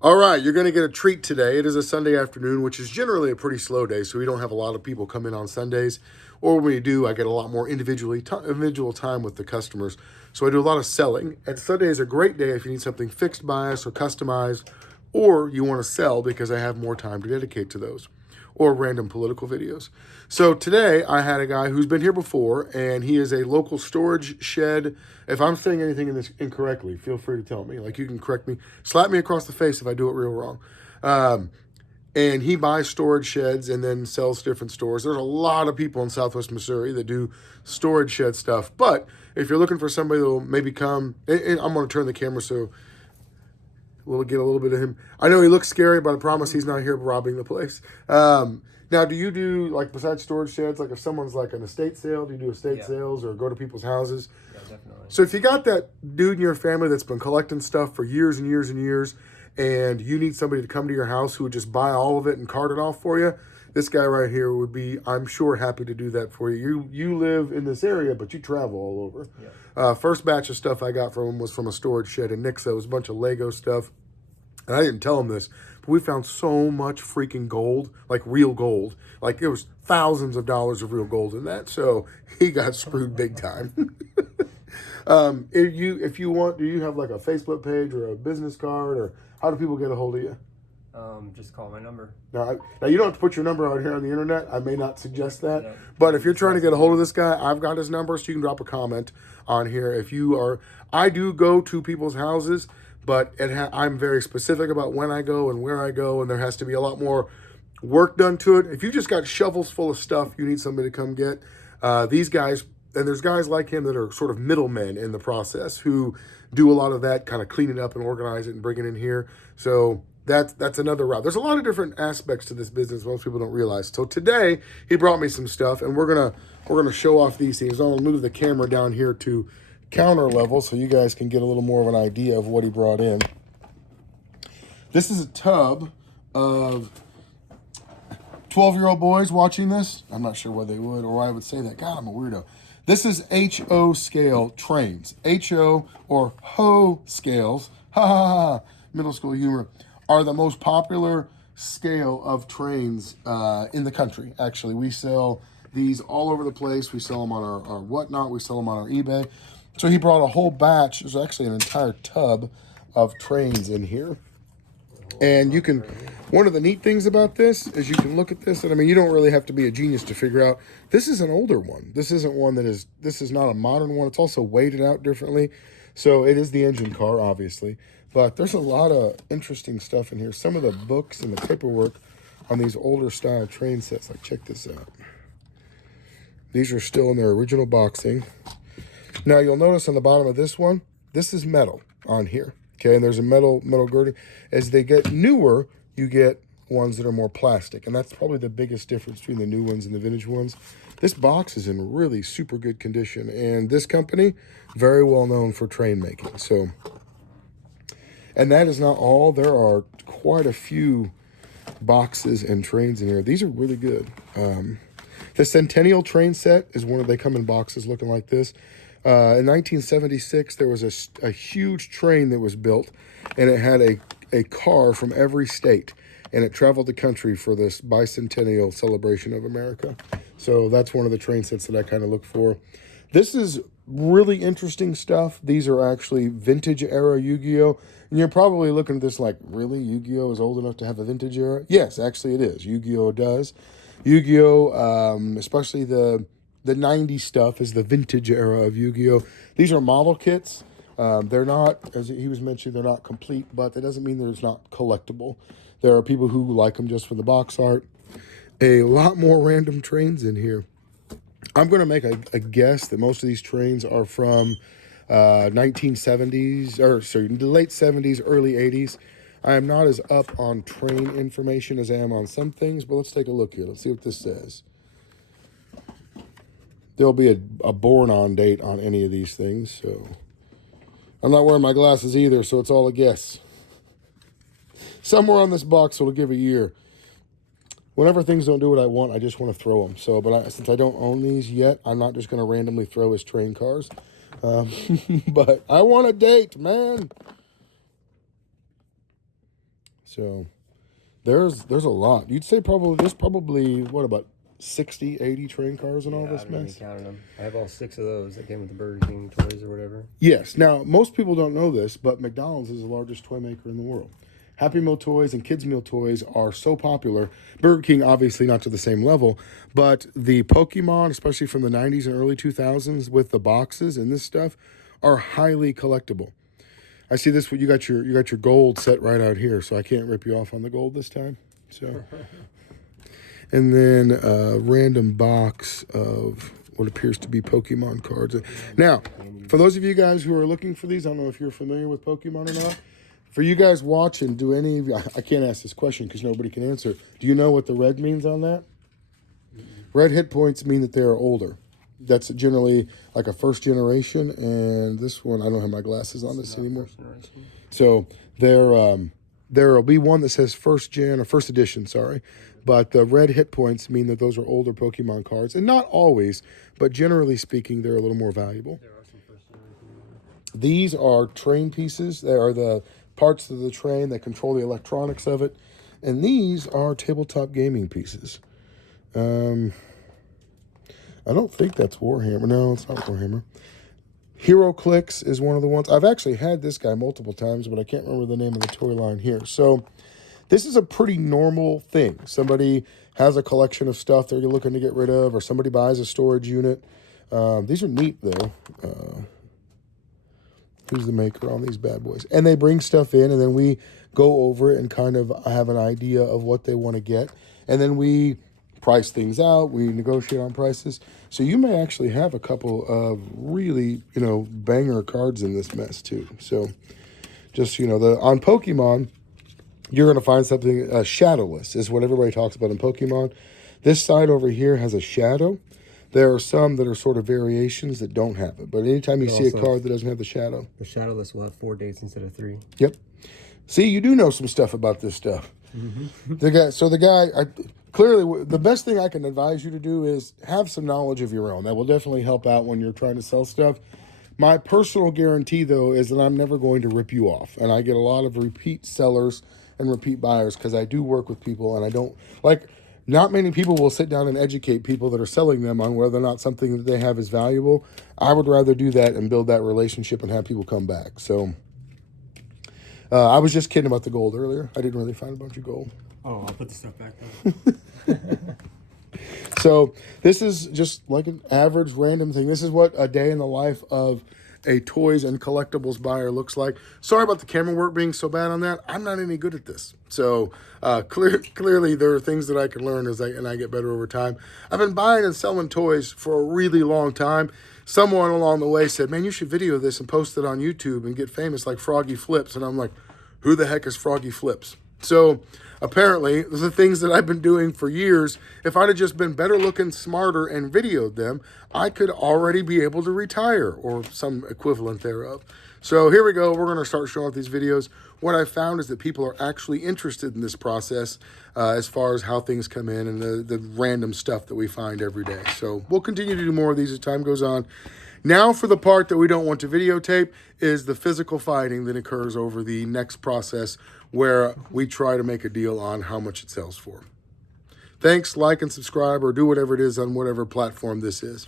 All right, you're going to get a treat today. It is a Sunday afternoon, which is generally a pretty slow day, so we don't have a lot of people come in on Sundays. Or when we do, I get a lot more individual time with the customers. So I do a lot of selling. And Sunday is a great day if you need something fixed by us or customized, or you want to sell because I have more time to dedicate to those, or random political videos. So today I had a guy who's been here before, and he is a local storage shed. If I'm saying anything in this incorrectly, feel free to tell me. Like, you can correct me, slap me across the face if I do it real wrong. Um, and he buys storage sheds and then sells to different stores. There's a lot of people in Southwest Missouri that do storage shed stuff. But if you're looking for somebody that will maybe come, and I'm going to turn the camera so we'll get a little bit of him. I know he looks scary, but I promise he's not here robbing the place. Now, do you do, like, besides storage sheds, like if someone's like an estate sale, do you do estate sales or go to people's houses? Yeah, definitely. So if you got that dude in your family that's been collecting stuff for years and years and years, and you need somebody to come to your house who would just buy all of it and cart it off for you, this guy right here would be, I'm sure, happy to do that for you. You live in this area, but you travel all over. Yeah. First batch of stuff I got from him was from a storage shed in Nixa. It was a bunch of Lego stuff. And I didn't tell him this, but we found so much freaking gold, like real gold. Like, there was thousands of dollars of real gold in that. So he got screwed big time. If you want, do you have like a Facebook page or a business card, or how do people get a hold of you? Just call my number. Now you don't have to put your number out here on the internet. I may not suggest that. No. But if you're trying to get a hold of this guy, I've got his number, so you can drop a comment on here. If you are, I do go to people's houses, but I'm very specific about when I go and where I go, and there has to be a lot more work done to it. If you just got shovels full of stuff you need somebody to come get, these guys, and there's guys like him that are sort of middlemen in the process who do a lot of that, kind of clean it up and organize it and bring it in here. So that's another route. There's a lot of different aspects to this business most people don't realize. So today he brought me some stuff, and we're gonna show off these things. I'll move the camera down here to counter level so you guys can get a little more of an idea of what he brought in. This is a tub of 12-year-old boys watching this. I'm not sure why they would or why I would say that. God, I'm a weirdo. This is HO scale trains. HO or HO scales, ha ha ha, middle school humor, are the most popular scale of trains in the country. Actually, we sell these all over the place. We sell them on our whatnot. We sell them on our eBay. So he brought a whole batch. There's actually an entire tub of trains in here. And you can, one of the neat things about this is you can look at this, and I mean, you don't really have to be a genius to figure out, this is an older one. This isn't one this is not a modern one. It's also weighted out differently. So it is the engine car, obviously. But there's a lot of interesting stuff in here. Some of the books and the paperwork on these older style train sets, like, check this out. These are still in their original boxing. Now, you'll notice on the bottom of this one, this is metal on here. Okay, and there's a metal girding. As they get newer, you get ones that are more plastic, and that's probably the biggest difference between the new ones and the vintage ones. This box is in really super good condition, and this company, very well known for train making. So, and that is not all. There are quite a few boxes and trains in here. These are really good. The Centennial train set is one of, they come in boxes looking like this. In 1976, there was a huge train that was built, and it had a car from every state, and it traveled the country for this bicentennial celebration of America. So that's one of the train sets that I kind of look for. This is really interesting stuff. These are actually vintage era Yu-Gi-Oh! And you're probably looking at this like, really? Yu-Gi-Oh! Is old enough to have a vintage era? Yes, actually it is. Yu-Gi-Oh! Does. Yu-Gi-Oh! Especially the 90s stuff is the vintage era of Yu-Gi-Oh! These are model kits. They're not, as he was mentioning, they're not complete, but that doesn't mean there's not collectible. There are people who like them just for the box art. A lot more random trains in here. I'm going to make a guess that most of these trains are from 1970s, or sorry, the late 70s, early 80s. I am not as up on train information as I am on some things, but let's take a look here. Let's see what this says. There'll be a born-on date on any of these things, so I'm not wearing my glasses either, so it's all a guess. Somewhere on this box it'll give a year. Whenever things don't do what I want, I just want to throw them. So, since I don't own these yet, I'm not just going to randomly throw his train cars. But I want a date, man. So there's a lot. You'd say there's probably, what, about 60, 80 train cars in all this I haven't mess? even counted them. I have all 6 of those that came with the Burger King toys or whatever. Yes. Now, most people don't know this, but McDonald's is the largest toy maker in the world. Happy Meal toys and Kids Meal toys are so popular. Burger King, obviously not to the same level, but the Pokemon, especially from the 90s and early 2000s with the boxes and this stuff, are highly collectible. I see this, you got your gold set right out here, so I can't rip you off on the gold this time. So, and then a random box of what appears to be Pokemon cards. Now, for those of you guys who are looking for these, I don't know if you're familiar with Pokemon or not. For you guys watching, do any of you, I can't ask this question because nobody can answer. Do you know what the red means on that? Red hit points mean that they are older. That's generally like a first generation, and this one, I don't have my glasses on this anymore. So there'll be one that says first gen or first edition, sorry. But the red hit points mean that those are older Pokemon cards, and not always, but generally speaking, they're a little more valuable. There are some first generation. These are train pieces. They are the parts of the train that control the electronics of it. And these are tabletop gaming pieces. I don't think that's Warhammer. No, it's not Warhammer. Hero Clicks is one of the ones. I've actually had this guy multiple times, but I can't remember the name of the toy line here. So this is a pretty normal thing. Somebody has a collection of stuff they're looking to get rid of, or somebody buys a storage unit. These are neat, though. Who's the maker on these bad boys? And they bring stuff in, and then we go over it and kind of have an idea of what they want to get. And then we price things out. We negotiate on prices. So you may actually have a couple of really, banger cards in this mess, too. So just, on Pokemon, you're going to find something shadowless is what everybody talks about in Pokemon. This side over here has a shadow. There are some that are sort of variations that don't have it. But anytime you see a card that doesn't have the shadow. The shadowless will have 4 dates instead of 3. Yep. See, you do know some stuff about this stuff. Mm-hmm. The guy, clearly, the best thing I can advise you to do is have some knowledge of your own. That will definitely help out when you're trying to sell stuff. My personal guarantee, though, is that I'm never going to rip you off. And I get a lot of repeat sellers and repeat buyers because I do work with people, and I don't, not many people will sit down and educate people that are selling them on whether or not something that they have is valuable. I would rather do that and build that relationship and have people come back. So I was just kidding about the gold earlier. I didn't really find a bunch of gold. Oh, I'll put the stuff back there. So this is just like an average random thing. This is what a day in the life of a toys and collectibles buyer looks like. Sorry about the camera work being so bad on that. I'm not any good at this. So clearly there are things that I can learn as I get better over time. I've been buying and selling toys for a really long time. Someone along the way said, man, you should video this and post it on YouTube and get famous like Froggy Flips. And I'm like, who the heck is Froggy Flips? So apparently, the things that I've been doing for years, if I'd have just been better looking, smarter, and videoed them, I could already be able to retire or some equivalent thereof. So here we go. We're going to start showing off these videos. What I found is that people are actually interested in this process as far as how things come in and the random stuff that we find every day. So we'll continue to do more of these as time goes on. Now for the part that we don't want to videotape is the physical fighting that occurs over the next process where we try to make a deal on how much it sells for. Thanks, like and subscribe, or do whatever it is on whatever platform this is.